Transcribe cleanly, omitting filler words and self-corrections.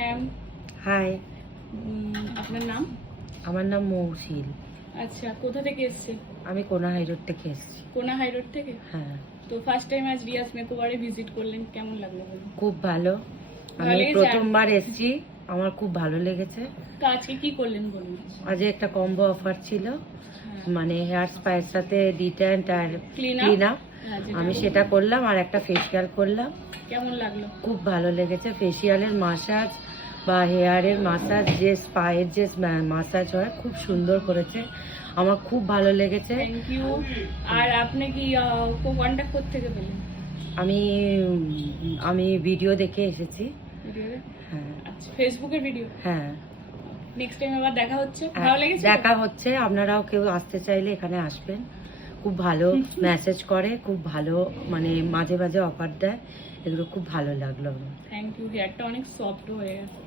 Ma'am. High, আপনার নাম? আমার নাম মৌসিল। আচ্ছা, কোথা থেকে এসেছে? আমি কোনা হাই রোড থেকে এসেছি। কোনা হাই রোড থেকে? হ্যাঁ, তো ফার্স্ট টাইম আজ রিয়াজ মেকওভারে ভিজিট করলেন, কেমন লাগলো বলুন? খুব ভালো। আমি ভালো লেগেছে? প্রথমবার এসেছি, আমার খুব ভালো লেগেছে। তো আজকে কি করলেন বলুন? আজ একটা কম্বো অফার ছিল, মানে হেয়ার স্পায়ের সাথে didn't R Clean up? Clean up. হ্যাঁ, যেটা আমি বললেন। সেটা করলাম আর একটা ফেসিয়াল করলাম। কেমন লাগলো? খুব ভালো লেগেছে। ফেসিয়ালের মাসাজ বা হেয়ারের মাসাজ, যে স্পায়ের যে মাসাজ হয়, খুব সুন্দর করেছে। আমার খুব ভালো লেগেছে। Thank you. আর আপনি কি কন্ট্যাক্ট করতে থেকে পেলেন? আমি আমি ভিডিও দেখে এসেছি। ভিডিওতে? হ্যাঁ, আচ্ছা, ফেসবুকের ভিডিও। হ্যাঁ, নেক্সট টাইম আবার দেখা হচ্ছে, ভালো লেগেছে? দেখা হচ্ছে। আপনারাও কেউ আসতে চাইলে এখানে আসবেন। খুব ভালো মেসেজ করে, খুব ভালো, মানে মাঝে মাঝে অফার দেয়। এগুলো খুব ভালো লাগলো আমার। Thank you. হেয়ারটা অনেক সফট হয়ে গেছে।